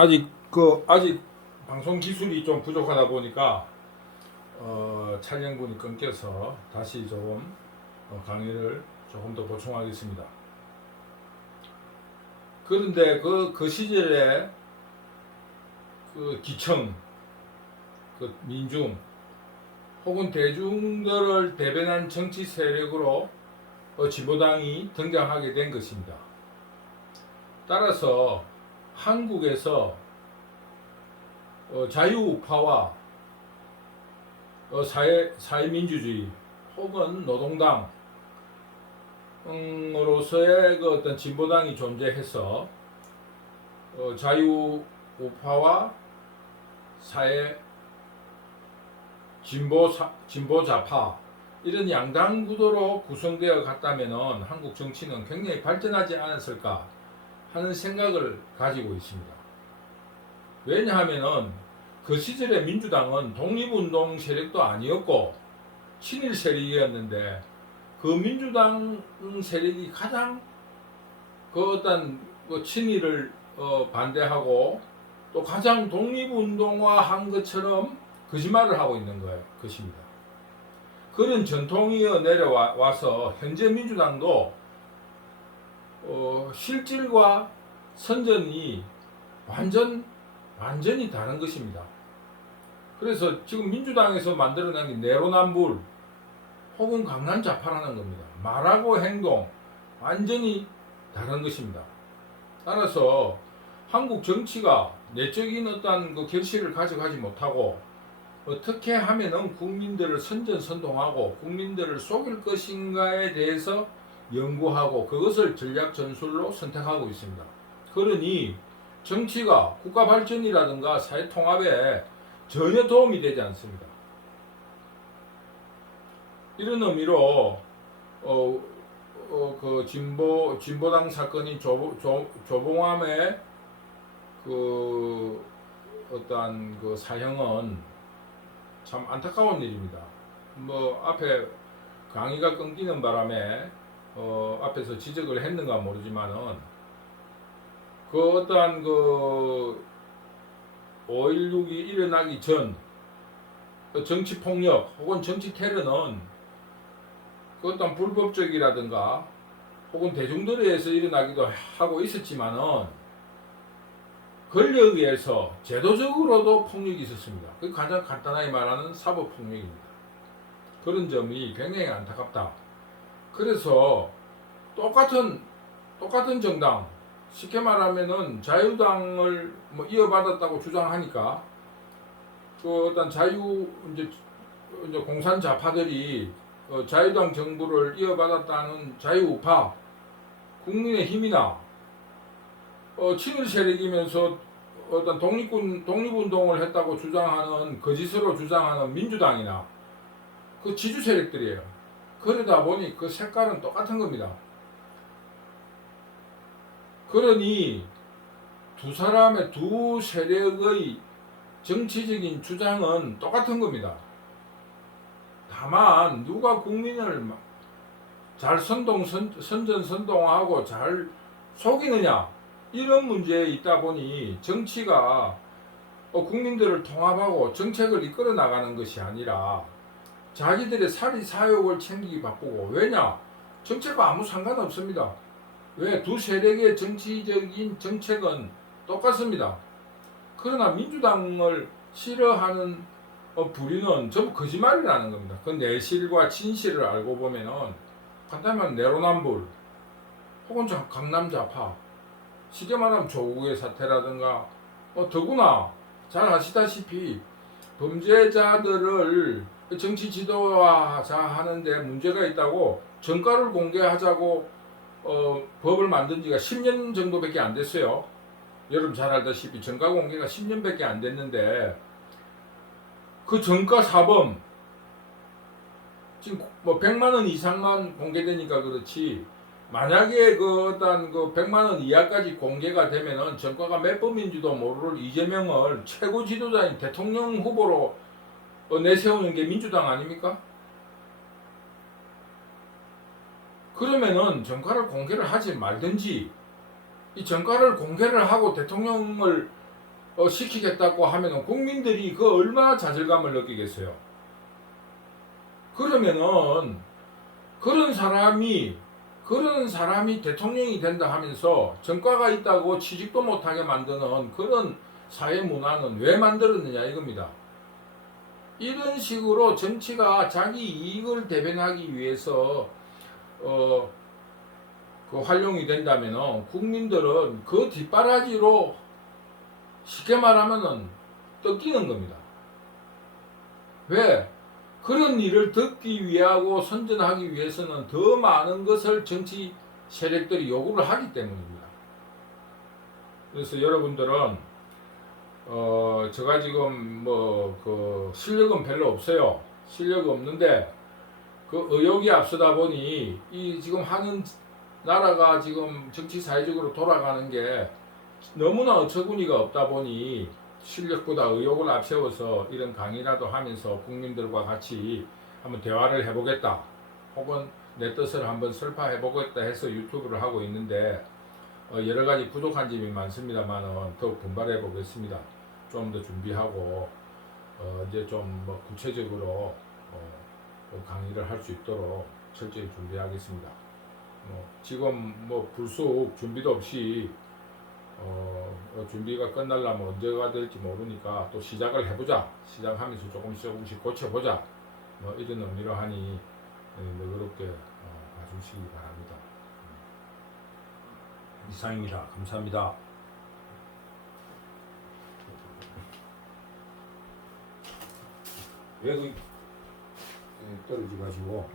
아직 그 아직 방송 기술이 좀 부족하다 보니까 어, 촬영분이 끊겨서 다시 조금 어, 강의를 조금 더 보충하겠습니다. 그런데 그, 그 시절에 그 기청, 그 민중, 혹은 대중들을 대변한 정치 세력으로 어, 진보당이 등장하게 된 것입니다. 따라서 한국에서 어, 자유우파와 어, 사회 사회민주주의 혹은 노동당 으로서의 그 어떤 진보당이 존재해서 어, 자유우파와 사회 진보 사, 진보 좌파 이런 양당 구도로 구성되어 갔다면은 한국 정치는 굉장히 발전하지 않았을까 하는 생각을 가지고 있습니다. 왜냐하면은 그 시절의 민주당은 독립운동 세력도 아니었고 친일 세력이었는데 그 민주당 세력이 가장 그 어떤 그 친일을 어 반대하고 또 가장 독립운동화 한 것처럼 거짓말을 하고 있는 거예요. 것입니다. 그런 전통이 내려와서 현재 민주당도 어, 실질과 선전이 완전 완전히 다른 것입니다. 그래서 지금 민주당에서 만들어낸 게 내로남불 혹은 강남 좌파라는 겁니다. 말하고 행동 완전히 다른 것입니다. 따라서 한국 정치가 내적인 어떤 그 결실을 가져가지 못하고 어떻게 하면은 국민들을 선전선동하고 국민들을 속일 것인가에 대해서 연구하고 그것을 전략 전술로 선택하고 있습니다. 그러니 정치가 국가 발전이라든가 사회 통합에 전혀 도움이 되지 않습니다. 이런 의미로 어, 어, 그 진보 진보당 사건인 조봉암의 그 어떠한 그 사형은 참 안타까운 일입니다. 뭐 앞에 강의가 끊기는 바람에 어, 앞에서 지적을 했는가 모르지만은 그 어떠한 그 5.16이 일어나기 전 정치 폭력 혹은 정치 테러는 그 어떤 불법적이라든가 혹은 대중들에 의해서 일어나기도 하고 있었지만은 권력에 의해서 제도적으로도 폭력이 있었습니다. 그 가장 간단하게 말하는 사법 폭력입니다. 그런 점이 굉장히 안타깝다. 그래서 똑같은 똑같은 정당 쉽게 말하면은 자유당을 뭐 이어받았다고 주장하니까 그 어떤 자유 이제 이제 공산 좌파들이 어 자유당 정부를 이어받았다는 자유우파 국민의 힘이나 어 친일 세력이면서 어떤 독립군 독립운동을 했다고 주장하는 거짓으로 주장하는 민주당이나 그 지주 세력들이에요. 그러다 보니 그 색깔은 똑같은 겁니다. 그러니 두 사람의 두 세력의 정치적인 주장은 똑같은 겁니다. 다만 누가 국민을 잘 선동 선, 선전 선동하고 잘 속이느냐 이런 문제에 있다 보니 정치가 어, 국민들을 통합하고 정책을 이끌어 나가는 것이 아니라 자기들의 사리 사욕을 챙기기 바쁘고 왜냐 정책과 아무 상관없습니다. 왜 두 세력의 정치적인 정책은 똑같습니다. 그러나 민주당을 싫어하는 어, 부류는 전부 거짓말이라는 겁니다. 그 내실과 진실을 알고 보면은 간단하면 내로남불 혹은 저 강남 좌파 쉽게 말하면 조국의 사태라든가 어, 더구나 잘 아시다시피 범죄자들을 정치 지도화자 하는데 문제가 있다고 정가를 공개하자고 어, 법을 만든 지가 10년 정도밖에 안 됐어요. 여러분 잘 알다시피 정가 공개가 10년밖에 안 됐는데 그 정가 사범 지금 뭐 100만 원 이상만 공개되니까 그렇지 만약에 그 어떤 그 100만 원 이하까지 공개가 되면은 정가가 몇 범인지도 모를 이재명을 최고 지도자인 대통령 후보로 어, 내세우는 게 민주당 아닙니까? 그러면은 정가를 공개를 하지 말든지 이 정가를 공개를 하고 대통령을 어, 시키겠다고 하면은 국민들이 그 얼마나 좌절감을 느끼겠어요. 그러면은 그런 사람이 그런 사람이 대통령이 된다 하면서 전과가 있다고 취직도 못하게 만드는 그런 사회 문화는 왜 만들었느냐 이겁니다. 이런 식으로 정치가 자기 이익을 대변하기 위해서 어, 그 활용이 된다면은 국민들은 그 뒷바라지로 쉽게 말하면은 뜯기는 겁니다. 왜? 그런 일을 듣기 위하고 선전하기 위해서는 더 많은 것을 정치 세력들이 요구를 하기 때문입니다. 그래서 여러분들은 어 제가 지금 뭐 그 실력은 별로 없어요. 실력 없는데 그 의욕이 앞서다 보니 이 지금 하는 나라가 지금 정치 사회적으로 돌아가는 게 너무나 어처구니가 없다 보니 실력보다 의욕을 앞세워서 이런 강의라도 하면서 국민들과 같이 한번 대화를 해보겠다. 혹은 내 뜻을 한번 설파해보겠다 해서 유튜브를 하고 있는데 어, 여러 가지 부족한 점이 많습니다만은 더욱 분발해 보겠습니다. 좀 더 준비하고 어, 이제 좀 뭐 구체적으로 어, 그 강의를 할 수 있도록 철저히 준비하겠습니다. 뭐 지금 뭐 불쑥 준비도 없이 어, 어, 준비가 끝날라면 언제가 될지 모르니까 또 시작을 해보자. 시작하면서 조금씩 조금씩 고쳐보자. 뭐 이런 의미로 하니 예, 너그럽게 어, 봐주시기 바랍니다. 음. 이상입니다. 감사합니다. 왜 그, 예, 떨어지 마시고